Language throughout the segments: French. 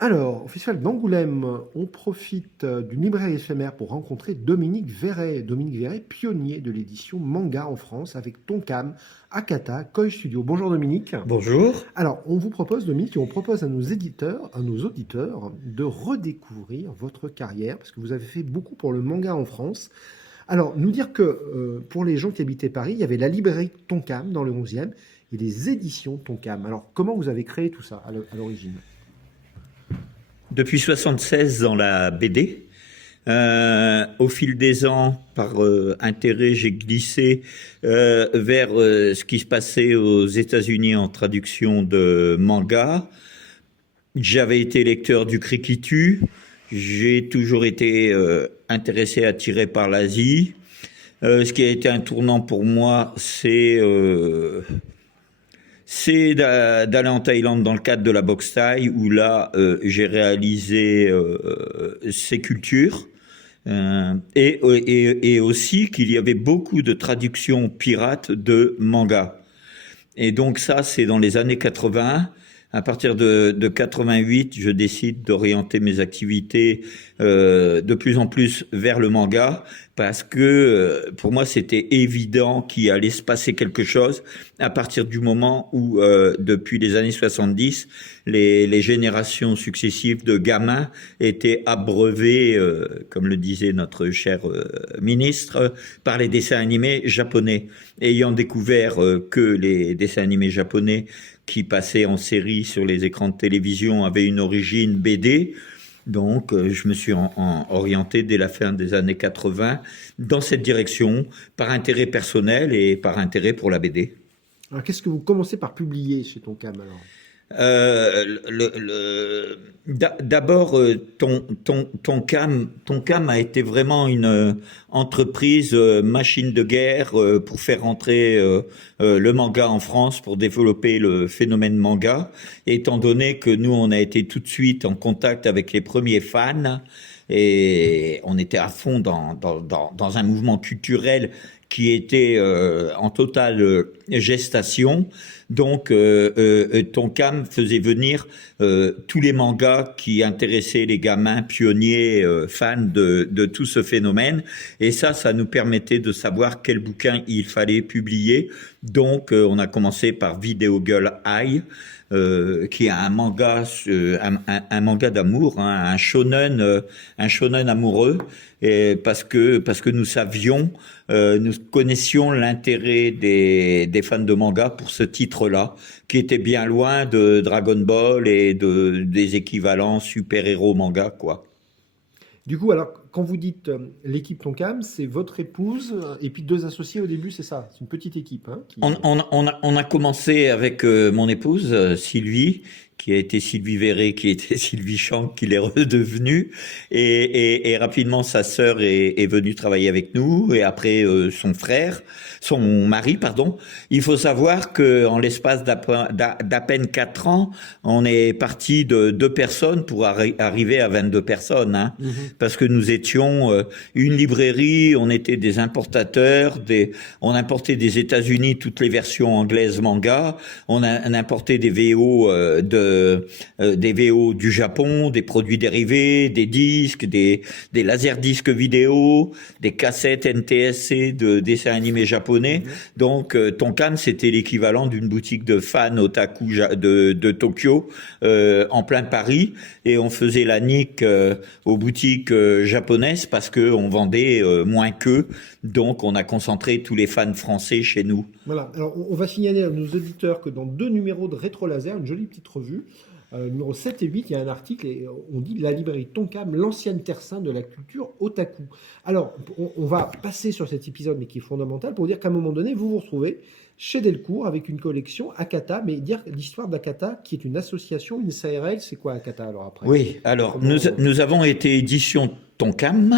Alors, au Festival d'Angoulême, on profite d'une librairie éphémère pour rencontrer Dominique Verret. Dominique Verret, pionnier de l'édition manga en France avec Tonkam, Akata, Koei Studio. Bonjour Dominique. Bonjour. Alors, on vous propose, Dominique, et on propose à nos éditeurs, à nos auditeurs, de redécouvrir votre carrière, parce que vous avez fait beaucoup pour le manga en France. Alors, nous dire que pour les gens qui habitaient Paris, il y avait la librairie Tonkam dans le 11e et les éditions Tonkam. Alors, comment vous avez créé tout ça à l'origine? Depuis 76 dans la BD. Au fil des ans, par intérêt, j'ai glissé vers ce qui se passait aux États-Unis en traduction de manga. J'avais été lecteur du Krikitu. J'ai toujours été intéressé, attiré par l'Asie. Ce qui a été un tournant pour moi, c'est d'aller en Thaïlande dans le cadre de la boxe thaï, où là, j'ai réalisé ces cultures. Et aussi qu'il y avait beaucoup de traductions pirates de mangas. Et donc ça, c'est dans les années 80. À partir de 88, je décide d'orienter mes activités de plus en plus vers le manga parce que pour moi, c'était évident qu'il allait se passer quelque chose à partir du moment où, depuis les années 70, les générations successives de gamins étaient abreuvées, comme le disait notre cher ministre, par les dessins animés japonais. Ayant découvert que les dessins animés japonais qui passaient en série sur les écrans de télévision avaient une origine BD. Donc, je me suis orienté dès la fin des années 80 dans cette direction, par intérêt personnel et par intérêt pour la BD. Alors, qu'est-ce que vous commencez par publier chez Tonkam alors? D'abord, ton cam a été vraiment une entreprise machine de guerre pour faire rentrer le manga en France, pour développer le phénomène manga. Étant donné que nous, on a été tout de suite en contact avec les premiers fans et on était à fond dans un mouvement culturel qui était en totale gestation. Donc, Tonkam faisait venir tous les mangas qui intéressaient les gamins pionniers, fans de tout ce phénomène. Et ça nous permettait de savoir quel bouquin il fallait publier. Donc, on a commencé par Video Girl Eye, qui est un manga, un manga d'amour, hein, un shonen amoureux, et parce que nous savions, nous connaissions l'intérêt des fans de manga pour ce titre-là, qui était bien loin de Dragon Ball et des équivalents super-héros manga, quoi. Du coup, alors, quand vous dites l'équipe Tonkam, c'est votre épouse et puis deux associés au début, c'est ça? C'est une petite équipe, hein, On a commencé avec mon épouse, Sylvie, qui a été Sylvie Verret, qui était Sylvie Chang, qui l'est redevenue. Et rapidement, sa sœur est venue travailler avec nous, et après son mari, pardon. Il faut savoir que en l'espace d'à peine 4 ans, on est parti de 2 personnes pour arriver à 22 personnes, hein. Mhm. Parce que nous étions une librairie, on était des importateurs, on importait des États-Unis toutes les versions anglaises manga, on importait des VO des VO du Japon, des produits dérivés, des disques, des laserdiscs vidéo, des cassettes NTSC de dessins animés japonais. Donc Tonkam, c'était l'équivalent d'une boutique de fans otaku de Tokyo en plein Paris, et on faisait la nique aux boutiques japonaises parce que on vendait moins qu'eux. Donc on a concentré tous les fans français chez nous. Voilà. Alors, on va signaler à nos auditeurs que dans 2 numéros de Rétro Laser, une jolie petite revue, numéro 7 et 8, il y a un article et on dit la librairie Tonkam, l'ancienne terre sainte de la culture otaku. Alors, on va passer sur cet épisode, mais qui est fondamental, pour dire qu'à un moment donné, vous vous retrouvez chez Delcourt avec une collection Akata, mais dire l'histoire d'Akata, qui est une association, une SARL, c'est quoi Akata alors après? Oui, alors Comment... nous avons été édition Tonkam,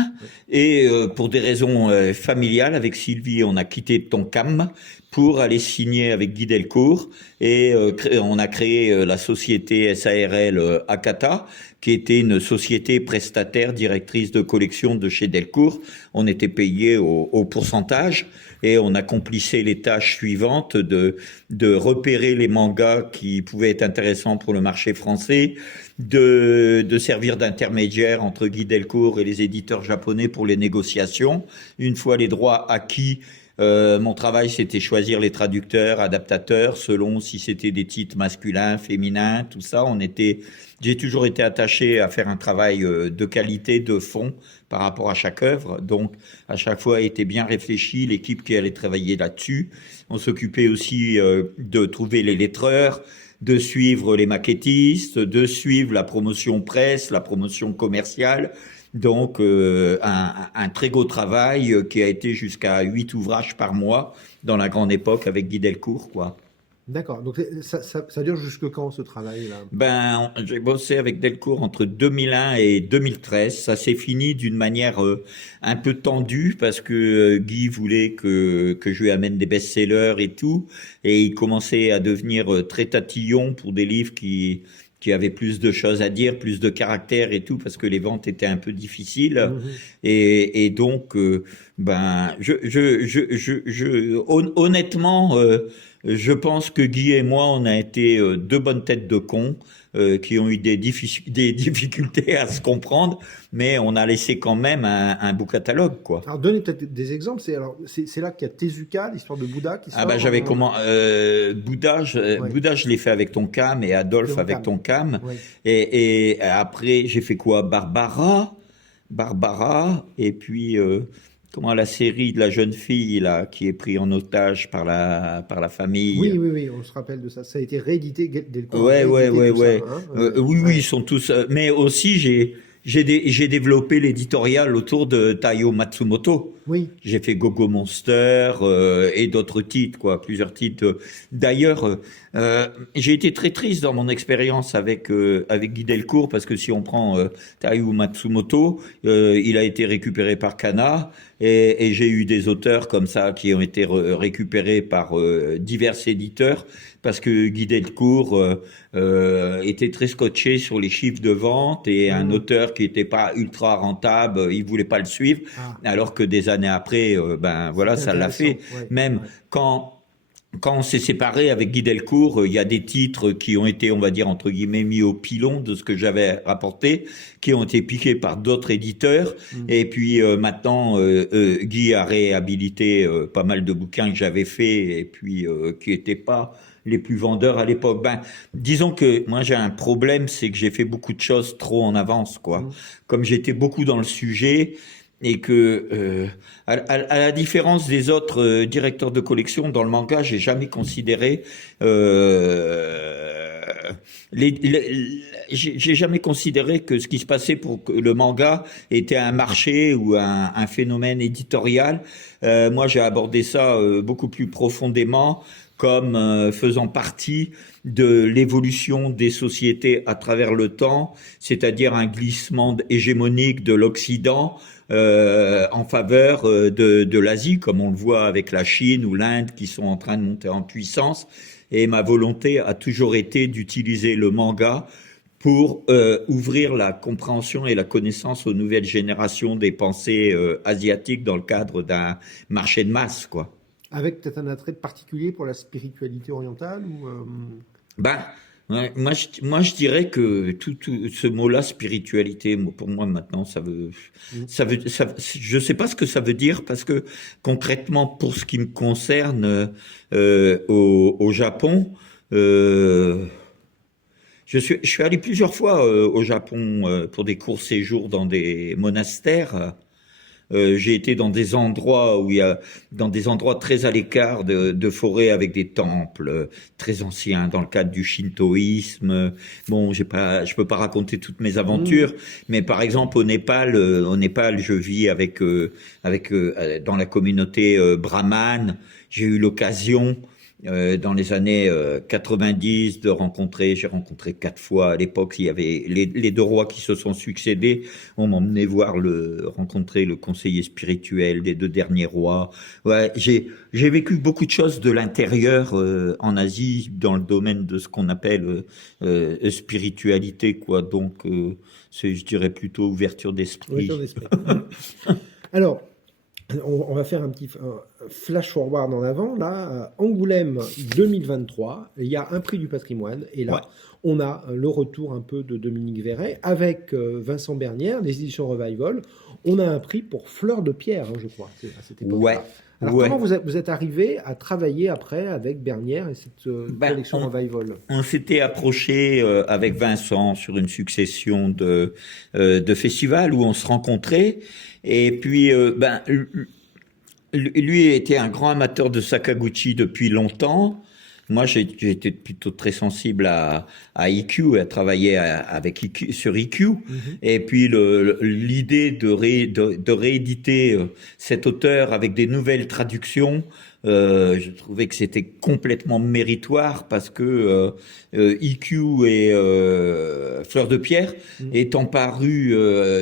et pour des raisons familiales, avec Sylvie, on a quitté Tonkam pour aller signer avec Guy Delcourt, et on a créé la société SARL Akata, qui était une société prestataire directrice de collection de chez Delcourt. On était payé au pourcentage, et on accomplissait les tâches suivantes de repérer les mangas qui pouvaient être intéressants pour le marché français, de servir d'intermédiaire entre Guy Delcourt et les éditeurs japonais pour les négociations. Une fois les droits acquis, mon travail, c'était choisir les traducteurs, adaptateurs, selon si c'était des titres masculins, féminins, tout ça. J'ai toujours été attaché à faire un travail de qualité, de fond, par rapport à chaque œuvre. Donc, à chaque fois, était bien réfléchi, l'équipe qui allait travailler là-dessus. On s'occupait aussi de trouver les lettreurs, de suivre les maquettistes, de suivre la promotion presse, la promotion commerciale. Donc, un très gros travail qui a été jusqu'à 8 ouvrages par mois dans la grande époque avec Guy Delcourt, quoi. D'accord. Donc ça dure jusque quand ce travail-là? Ben, j'ai bossé avec Delcourt entre 2001 et 2013. Ça s'est fini d'une manière un peu tendue parce que Guy voulait que je lui amène des best-sellers et tout. Et il commençait à devenir très tatillon pour des livres qui avaient plus de choses à dire, plus de caractère et tout, parce que les ventes étaient un peu difficiles. Et donc, ben, honnêtement, je pense que Guy et moi, on a été deux bonnes têtes de cons qui ont eu des difficultés à se comprendre, mais on a laissé quand même un beau catalogue, quoi. Alors, donnez peut-être des exemples. C'est là qu'il y a Tezuka, l'histoire de Bouddha, qui sort. Ah bah j'avais comment Bouddha, Bouddha, je l'ai fait avec Tonkam et Adolphe avec Tonkam. Oui. Et après j'ai fait quoi? Barbara, et puis comment la série de la jeune fille là qui est prise en otage par la famille. Oui, on se rappelle de ça. Ça a été réédité dès le coup. Ouais. Oui, Ouais. ils sont tous. Mais aussi j'ai développé l'éditorial autour de Taiyo Matsumoto. Oui. J'ai fait Gogo Monster et d'autres titres, quoi, plusieurs titres. D'ailleurs, j'ai été très triste dans mon expérience avec Guy Delcourt parce que si on prend Taiyo Matsumoto, il a été récupéré par Kana et j'ai eu des auteurs comme ça qui ont été récupérés par divers éditeurs parce que Guy Delcourt était très scotché sur les chiffres de vente et un auteur qui n'était pas ultra rentable, il voulait pas le suivre, alors que des années après, ben voilà, ça l'a fait. Ouais. Même quand on s'est séparé avec Guy Delcourt, il y a des titres qui ont été, on va dire, entre guillemets, mis au pilon de ce que j'avais rapporté, qui ont été piqués par d'autres éditeurs. Et puis maintenant, Guy a réhabilité pas mal de bouquins que j'avais faits et puis qui n'étaient pas les plus vendeurs à l'époque. Ben, disons que moi j'ai un problème, c'est que j'ai fait beaucoup de choses trop en avance, quoi. Comme j'étais beaucoup dans le sujet, et que, à la différence des autres directeurs de collection dans le manga, j'ai jamais considéré j'ai jamais considéré que ce qui se passait pour que le manga était un marché ou un phénomène éditorial. Moi, j'ai abordé ça beaucoup plus profondément comme faisant partie de l'évolution des sociétés à travers le temps, c'est-à-dire un glissement hégémonique de l'Occident en faveur de l'Asie, comme on le voit avec la Chine ou l'Inde qui sont en train de monter en puissance. Et ma volonté a toujours été d'utiliser le manga pour ouvrir la compréhension et la connaissance aux nouvelles générations des pensées asiatiques dans le cadre d'un marché de masse, quoi. Avec peut-être un attrait particulier pour la spiritualité orientale ou Ben, ouais, moi, je dirais que tout ce mot-là, spiritualité, pour moi maintenant, je sais pas ce que ça veut dire parce que concrètement, pour ce qui me concerne au Japon, je suis allé plusieurs fois au Japon pour des courts séjours dans des monastères. J'ai été dans des endroits dans des endroits très à l'écart de forêts avec des temples très anciens dans le cadre du shintoïsme. Bon, je peux pas raconter toutes mes aventures, mais par exemple au Népal, je vis dans la communauté brahmane. J'ai eu l'occasion dans les années 90 j'ai rencontré 4 fois à l'époque, il y avait les deux rois qui se sont succédés, on m'emmenait rencontrer le conseiller spirituel des 2 derniers rois. Ouais, j'ai vécu beaucoup de choses de l'intérieur en Asie dans le domaine de ce qu'on appelle spiritualité, quoi. Donc c'est, je dirais, plutôt ouverture d'esprit. ouverture d'esprit. Alors, on va faire un petit flash forward en avant. Là, Angoulême 2023, il y a un prix du patrimoine. Et là, on a le retour un peu de Dominique Verret avec Vincent Bernière, les éditions Revival. On a un prix pour Fleur de Pierre, je crois, à cette époque-là. Ouais. Alors, Ouais. comment vous êtes arrivé à travailler après avec Bernière et cette collection Revival? On s'était approché avec Vincent sur une succession de festivals où on se rencontrait. Et puis, lui était un grand amateur de Sakaguchi depuis longtemps. Moi, j'étais plutôt très sensible à EQ, à travailler avec EQ, sur EQ. Et puis, l'idée de rééditer cet auteur avec des nouvelles traductions, je trouvais que c'était complètement méritoire parce que EQ et Fleur de Pierre étant parus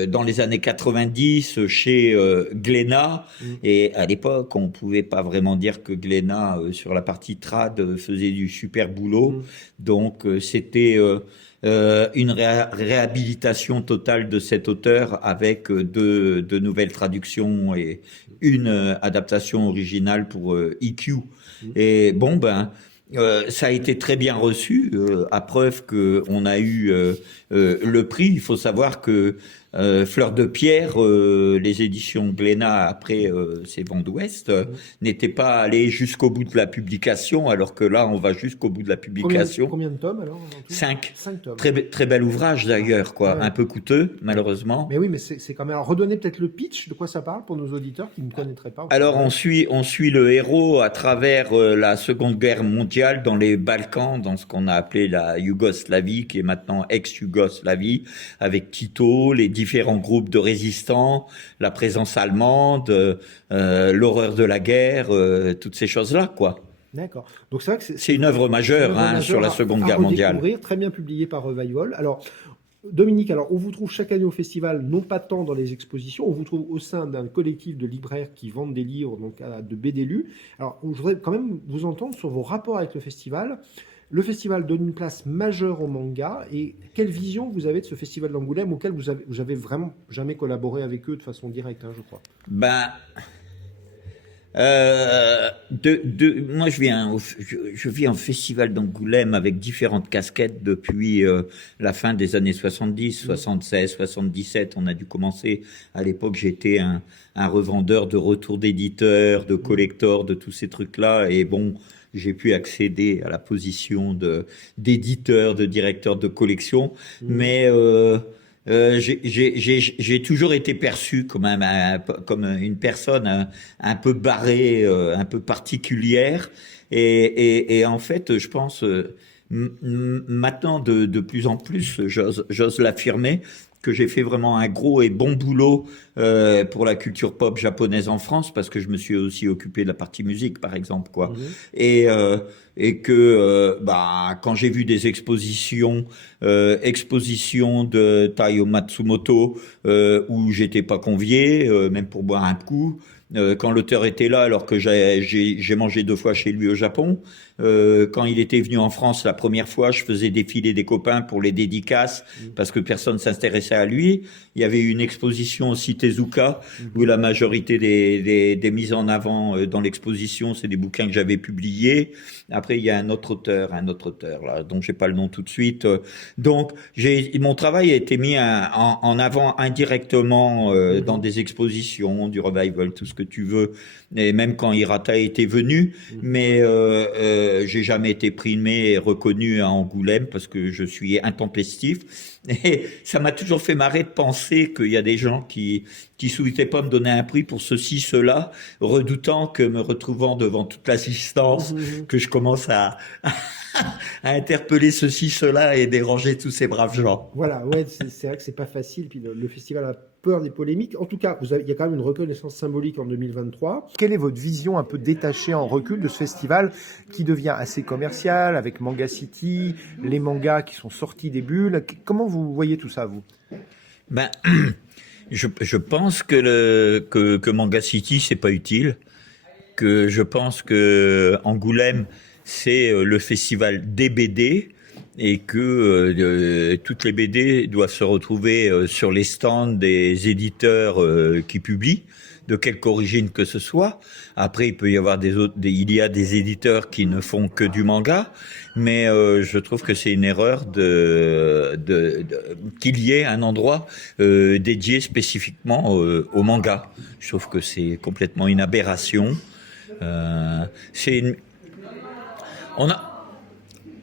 dans les années 90 chez Glénat, et à l'époque on pouvait pas vraiment dire que Glénat sur la partie trad faisait du super boulot, donc c'était une réhabilitation totale de cet auteur avec deux nouvelles traductions et une adaptation originale pour EQ. Et bon, ça a été très bien reçu, à preuve qu'on a eu le prix. Il faut savoir que Fleur de Pierre, les éditions Glénat après ces vents d'Ouest, n'étaient pas allées jusqu'au bout de la publication, alors que là, on va jusqu'au bout de la publication. Combien de tomes alors? 5. 5 tomes. Très bel ouvrage d'ailleurs, quoi. Ouais. Un peu coûteux, malheureusement. Mais oui, mais c'est quand même. Alors, redonnez peut-être le pitch, de quoi ça parle pour nos auditeurs qui ne connaîtraient pas. Alors, on suit le héros à travers la Seconde Guerre mondiale dans les Balkans, dans ce qu'on a appelé la Yougoslavie, qui est maintenant ex-Yougoslavie, avec Tito, les différents groupes de résistants, la présence allemande, l'horreur de la guerre, toutes ces choses-là, quoi. D'accord. Donc c'est vrai que c'est une œuvre majeure sur la Seconde Guerre mondiale. Très bien publié par Revival. Alors, Dominique, on vous trouve chaque année au festival, non pas tant dans les expositions, on vous trouve au sein d'un collectif de libraires qui vendent des livres, donc de BD lus. Alors, je voudrais quand même vous entendre sur vos rapports avec le festival. Le festival donne une place majeure au manga, et quelle vision vous avez de ce festival d'Angoulême auquel vous avez vraiment jamais collaboré avec eux de façon directe, je crois? Moi, je vis en festival d'Angoulême avec différentes casquettes depuis la fin des années 70, 76, 77. On a dû commencer. À l'époque, j'étais un revendeur de retours d'éditeurs, de collecteurs, de tous ces trucs-là. Et bon, j'ai pu accéder à la position d'éditeur, de directeur de collection. Mais j'ai toujours été perçu comme une personne un peu barrée, un peu particulière, et en fait, je pense maintenant de plus en plus, j'ose l'affirmer, que j'ai fait vraiment un gros et bon boulot pour la culture pop japonaise en France, parce que je me suis aussi occupé de la partie musique, par exemple, quoi. Et que quand j'ai vu des expositions de Taiyo Matsumoto où j'étais pas convié, même pour boire un coup, quand l'auteur était là, alors que j'ai mangé 2 fois chez lui au Japon. Quand il était venu en France la première fois, je faisais défiler des copains pour les dédicaces parce que personne s'intéressait à lui. Il y avait une exposition aussi Tezuka où la majorité des mises en avant dans l'exposition, c'est des bouquins que j'avais publiés. Après, il y a un autre auteur là, dont j'ai pas le nom tout de suite. Donc, mon travail a été mis en avant indirectement dans des expositions, du revival, tout ce que tu veux. Et même quand Hirata était venu, mais j'ai jamais été primé et reconnu à Angoulême parce que je suis intempestif. Et ça m'a toujours fait marrer de penser qu'il y a des gens qui souhaitaient pas me donner un prix pour ceci, cela, redoutant que me retrouvant devant toute l'assistance, que je commence à interpeller ceci, cela et déranger tous ces braves gens. Voilà, ouais, c'est vrai que c'est pas facile. Puis le festival a peur des polémiques. En tout cas, il y a quand même une reconnaissance symbolique en 2023. Quelle est votre vision un peu détachée en recul de ce festival qui devient assez commercial avec Manga City, les mangas qui sont sortis des bulles? Comment vous voyez tout ça, vous? Je pense que Manga City, c'est pas utile. Que je pense que Angoulême, c'est le festival des BD et que toutes les BD doivent se retrouver sur les stands des éditeurs qui publient. de quelque origine que ce soit. Après, il peut y avoir il y a des éditeurs qui ne font que du manga, mais je trouve que c'est une erreur qu'il y ait un endroit dédié spécifiquement au manga. Je trouve que c'est complètement une aberration.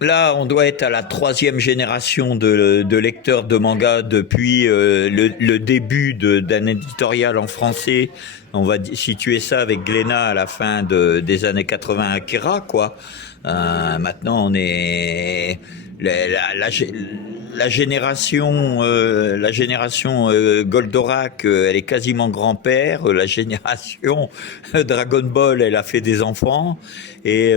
Là, on doit être à la 3e génération de lecteurs de manga depuis le début d'un éditorial en français. On va situer ça avec Glénat à la fin des années 80 Akira, quoi. Maintenant, on est la génération Goldorak, elle est quasiment grand-père. La génération Dragon Ball, elle a fait des enfants. Et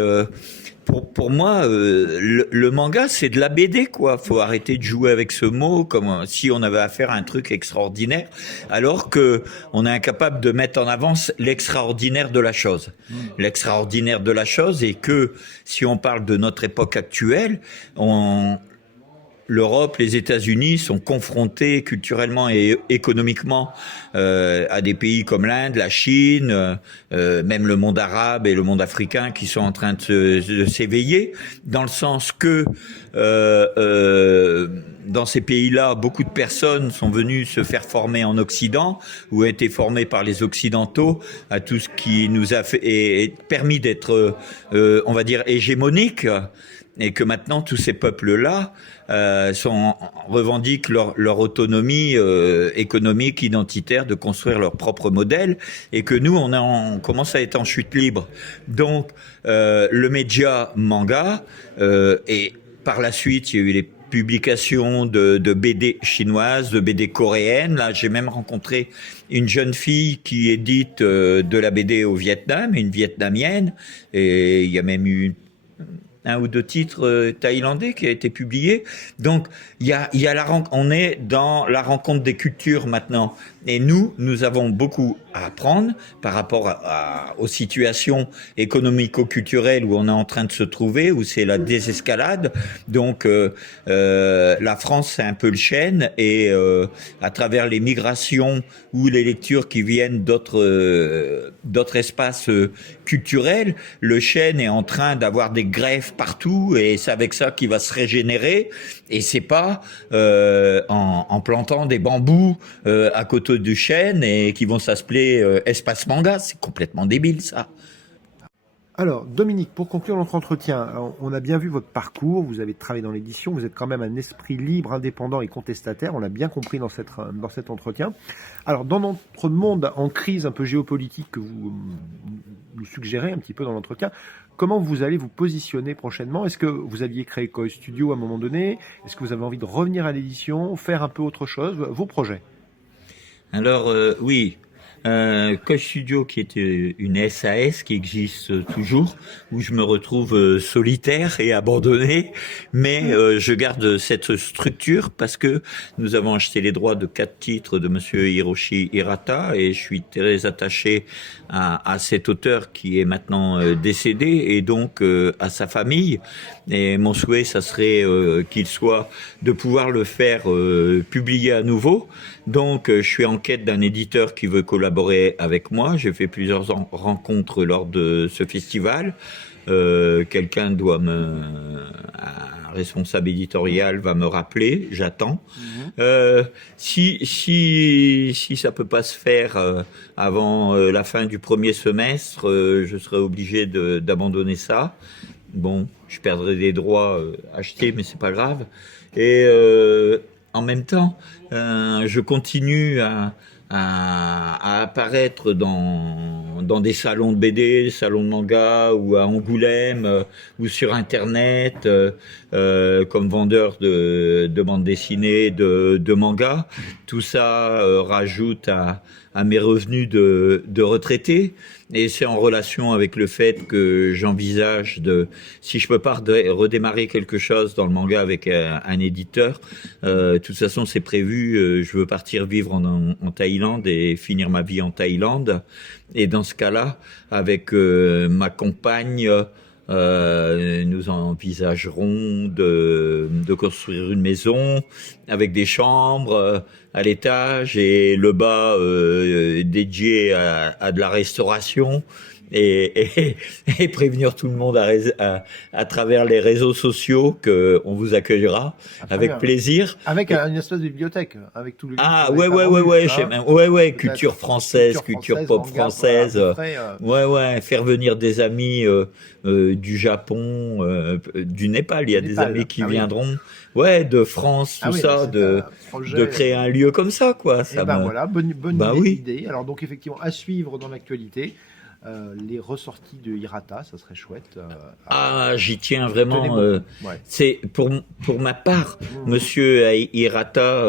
pour moi, le manga, c'est de la BD, quoi. Faut arrêter de jouer avec ce mot comme si on avait affaire à un truc extraordinaire, alors que on est incapable de mettre en avant l'extraordinaire de la chose. L'extraordinaire de la chose est que, si on parle de notre époque actuelle, l'Europe, les États-Unis sont confrontés culturellement et économiquement à des pays comme l'Inde, la Chine, même le monde arabe et le monde africain qui sont en train de s'éveiller, dans le sens que dans ces pays-là, beaucoup de personnes sont venues se faire former en Occident ou ont été formées par les Occidentaux à tout ce qui nous a permis d'être, on va dire, hégémoniques. Et que maintenant tous ces peuples-là revendiquent leur autonomie économique, identitaire, de construire leur propre modèle, et que nous on commence à être en chute libre. Donc le média manga, et par la suite il y a eu les publications de BD chinoises, de BD coréennes. Là, j'ai même rencontré une jeune fille qui édite de la BD au Vietnam, une vietnamienne, et il y a même eu un ou deux titres thaïlandais qui a été publié. Donc, on est dans la rencontre des cultures maintenant. Et nous avons beaucoup à apprendre par rapport aux situations économico-culturelles où on est en train de se trouver, où c'est la désescalade. Donc, la France, c'est un peu le chêne, et à travers les migrations ou les lectures qui viennent d'autres espaces culturels, le chêne est en train d'avoir des greffes partout, et c'est avec ça qu'il va se régénérer. Et c'est pas en plantant des bambous à côté du chêne et qui vont s'appeler espace manga. C'est complètement débile, ça. Alors, Dominique, pour conclure notre entretien, on a bien vu votre parcours, vous avez travaillé dans l'édition, vous êtes quand même un esprit libre, indépendant et contestataire, on l'a bien compris dans cet entretien. Alors, dans notre monde en crise un peu géopolitique que vous nous suggérez un petit peu dans l'entretien, comment vous allez vous positionner prochainement? Est-ce que vous aviez créé Koei Studio à un moment donné? Est-ce que vous avez envie de revenir à l'édition, faire un peu autre chose? Vos projets? Alors, oui. Koei Studio, qui est une SAS qui existe toujours, où je me retrouve solitaire et abandonné, mais je garde cette structure parce que nous avons acheté les droits de 4 titres de monsieur Hiroshi Hirata, et je suis très attaché à cet auteur qui est maintenant décédé, et donc à sa famille. Et mon souhait, ça serait qu'il soit de pouvoir le faire publier à nouveau. Donc, je suis en quête d'un éditeur qui veut collaborer avec moi. J'ai fait plusieurs rencontres lors de ce festival. Quelqu'un un responsable éditorial va me rappeler. J'attends. Si ça peut pas se faire avant la fin du premier semestre, je serai obligé d'abandonner ça. Bon, je perdrai des droits achetés, mais c'est pas grave. Et en même temps, je continue à apparaître dans des salons de BD, des salons de manga, ou à Angoulême, ou sur Internet, comme vendeur de bandes dessinées, de manga. Tout ça rajoute à mes revenus de retraité, et c'est en relation avec le fait que j'envisage si je peux pas redémarrer quelque chose dans le manga avec un éditeur, de toute façon c'est prévu, je veux partir vivre en Thaïlande et finir ma vie en Thaïlande, et dans ce cas-là, avec ma compagne, Nous envisagerons de construire une maison avec des chambres à l'étage et le bas dédié à de la restauration. Et prévenir tout le monde à travers les réseaux sociaux qu'on vous accueillera avec plaisir. Avec une espèce de bibliothèque, avec tout le livre. Ah ouais, culture française, culture pop manga, française. voilà, Ouais, faire venir des amis du Japon, du Népal. Il y a des amis qui viendront. Ouais, de France, tout ça, de créer un lieu comme ça, quoi. Et voilà, bonne idée. Alors donc effectivement, à suivre dans l'actualité. Les ressorties de Hirata, ça serait chouette. J'y tiens vraiment. C'est pour ma part, Monsieur Hirata,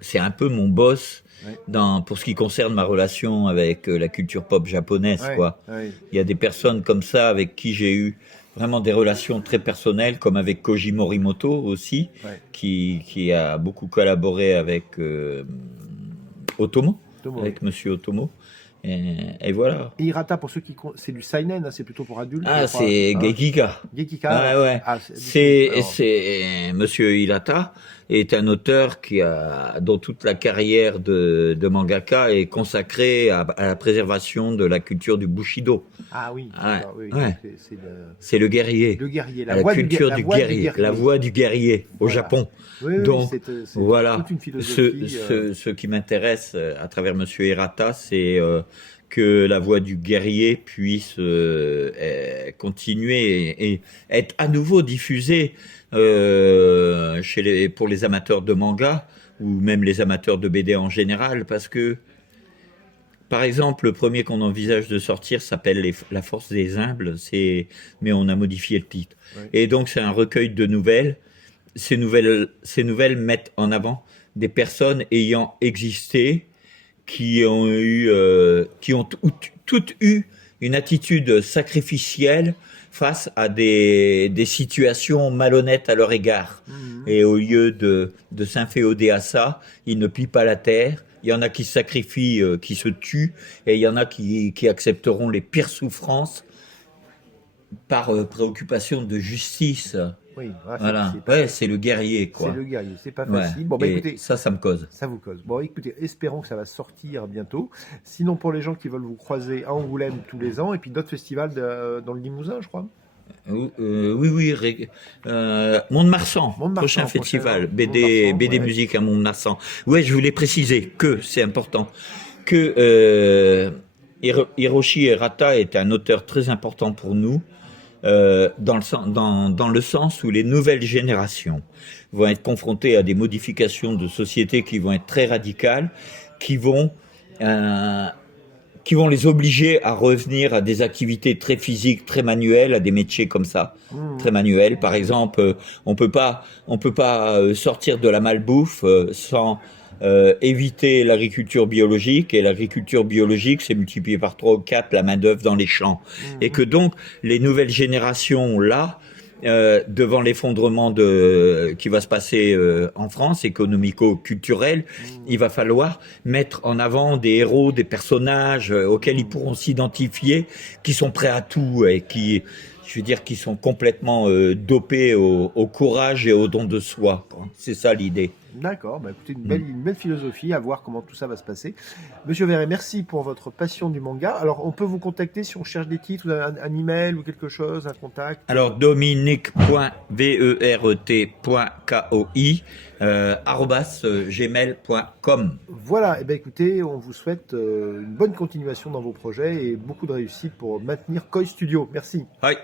c'est un peu mon boss pour ce qui concerne ma relation avec la culture pop japonaise, quoi. Il y a des personnes comme ça avec qui j'ai eu vraiment des relations très personnelles, comme avec Koji Morimoto aussi, qui a beaucoup collaboré avec Otomo, avec Monsieur Otomo. Et voilà. Et Hirata, pour ceux c'est du seinen, hein, c'est plutôt pour adultes. C'est Gekika. Gekika. Ouais. C'est Monsieur Hirata est un auteur dont toute la carrière de mangaka est consacrée à la préservation de la culture du Bushido. Ah oui. C'est le guerrier. Le guerrier. La culture du guerrier. La voix du guerrier au Japon. Donc voilà. Toute une philosophie. Ce qui m'intéresse à travers Monsieur Hirata, c'est que la voix du guerrier puisse continuer et être à nouveau diffusée pour les amateurs de manga ou même les amateurs de BD en général, parce que par exemple, le premier qu'on envisage de sortir s'appelle La Force des Humbles, mais on a modifié le titre. Et donc c'est un recueil de nouvelles. Ces nouvelles mettent en avant des personnes ayant existé, qui ont toutes eu une attitude sacrificielle face à des situations malhonnêtes à leur égard. Et au lieu de s'inféoder à ça, ils ne plient pas la terre. Il y en a qui se sacrifient, qui se tuent, et il y en a qui accepteront les pires souffrances par préoccupation de justice. Oui, voilà. C'est le guerrier, quoi. C'est le guerrier, c'est pas facile. Bon, écoutez, ça me cause. Ça vous cause. Bon, écoutez, espérons que ça va sortir bientôt. Sinon, pour les gens qui veulent vous croiser à Angoulême tous les ans, et puis d'autres festivals dans le Limousin, je crois. Oui. Mont-de-Marsan, prochain festival, BD musique à Mont-de-Marsan. Ouais, je voulais préciser que, c'est important, que Hiroshi Hirata est un auteur très important pour nous, dans le sens où les nouvelles générations vont être confrontées à des modifications de société qui vont être très radicales, qui vont les obliger à revenir à des activités très physiques, très manuelles, à des métiers comme ça, très manuels. Par exemple, on peut pas sortir de la malbouffe sans éviter l'agriculture biologique, et l'agriculture biologique, c'est multiplié par 3 ou 4 la main-d'œuvre dans les champs. Et que donc, les nouvelles générations, là, devant l'effondrement qui va se passer en France, économico-culturel, il va falloir mettre en avant des héros, des personnages auxquels ils pourront s'identifier, qui sont prêts à tout et qui sont complètement dopés au courage et au don de soi. C'est ça l'idée. D'accord, écoutez, une belle philosophie, à voir comment tout ça va se passer. Monsieur Verret, merci pour votre passion du manga. Alors, on peut vous contacter si on cherche des titres, un email ou quelque chose, un contact? Alors, dominique.vert.koi @gmail.com. Voilà, écoutez, on vous souhaite une bonne continuation dans vos projets et beaucoup de réussite pour maintenir Koi Studio. Merci. Aïe.